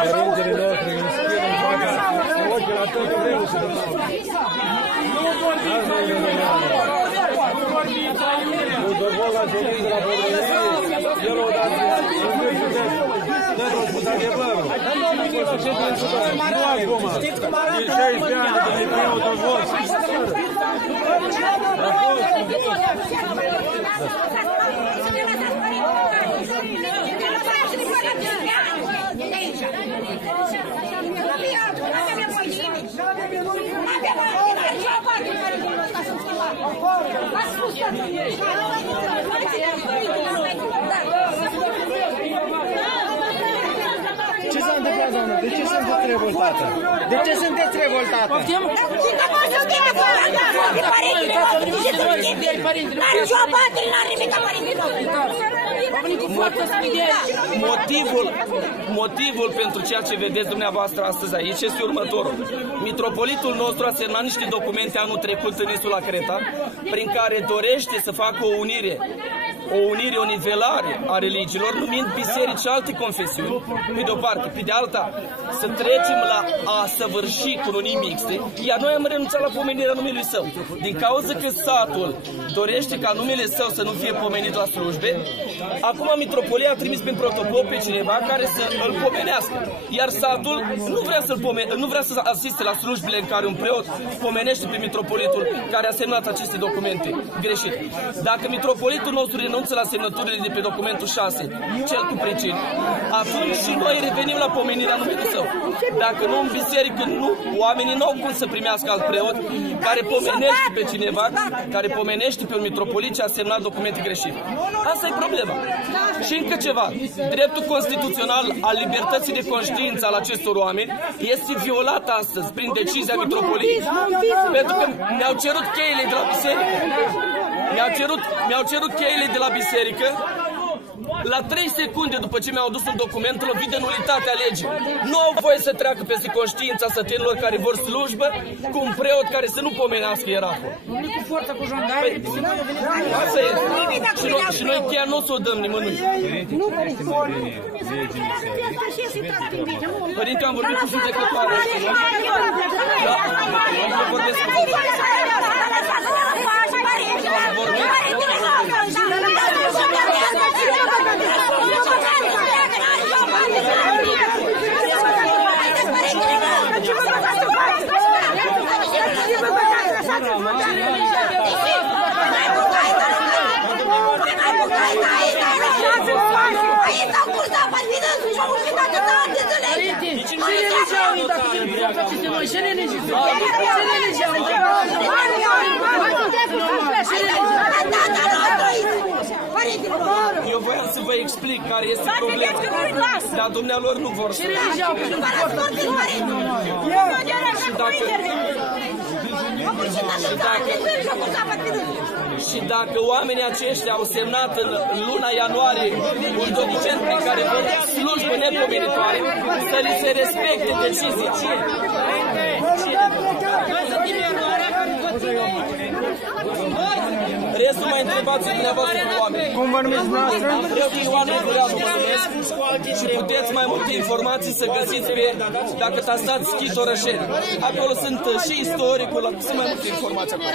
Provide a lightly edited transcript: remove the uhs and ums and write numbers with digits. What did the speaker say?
Părintele noștri în schimb în fața ochii la tot vremul și după. Nu dormol la ședință la Pădrănie, el o dat în vârșul de dă-l putea de bărul. Nu acum, de 16 ani, de ne-i preau tot vos. Ce s-a întâmplat, doamnă? De ce sunteți revoltată? De ce sunteți revoltată? Motivul pentru ceea ce vedeți dumneavoastră astăzi aici este următorul. Mitropolitul nostru a semnat niște documente anul trecut în insula Creta, prin care dorește să facă o unire, o nivelare a religiilor, numind biserici și alte confesiuni, pe de o parte. Pe de alta, să trecem la a săvârși cununii mixte, iar noi am renunțat la pomenirea numelui său. Din cauza că satul dorește ca numele său să nu fie pomenit la slujbe, acum mitropolia a trimis prin protocol pe cineva care să îl pomenească. Iar satul nu vrea să asiste la slujbele în care un preot pomenește pe mitropolitul care a semnat aceste documente greșite. Dacă mitropolitul nostru renunță la semnăturile de pe documentul 6, cel cu pricini, atunci și noi revenim la pomenirea numelui său. Dacă nu în biserică, oamenii nu au cum să primească alt preot care pomenește pe cineva, care pomenește pe un mitropolit ce a semnat documente greșite. Asta e problema. Și încă ceva. Dreptul constituțional al libertății de conștiință al acestor oameni este violat astăzi prin decizia mitropoliei. Pentru că mi-au cerut cheile de la biserică. Mi-au cerut cheile de la biserică la 3 secunde după ce mi-au adus un document lovit de nulitatea legii. Nu au voie să treacă peste conștiința sătenilor care vor slujbă cu un preot care să nu pomenească ierarhul. Cu forța, cu jandarmi. Asta e. Și noi cheia nu o să o dăm nimănui. Părinte, am vorbit cu judecătoarea. Da, nu vorbesc cu Eu voiam să vă explic care este problema. Dar dumnealor nu vor să... Și dacă oamenii aceștia au semnat în luna ianuarie un document pe care vor slujbă nepomenitoare, să li se respecte decizii. Restul mai întrebați dumneavoastră cu oameni. Cum vă numiți noastră? Eu din Ioan Negureanu mă numesc și puteți mai multe informații să găsiți pe, dacă tastați Schid Orășeni. Acolo sunt și istoricul, sunt mai multe informații acolo.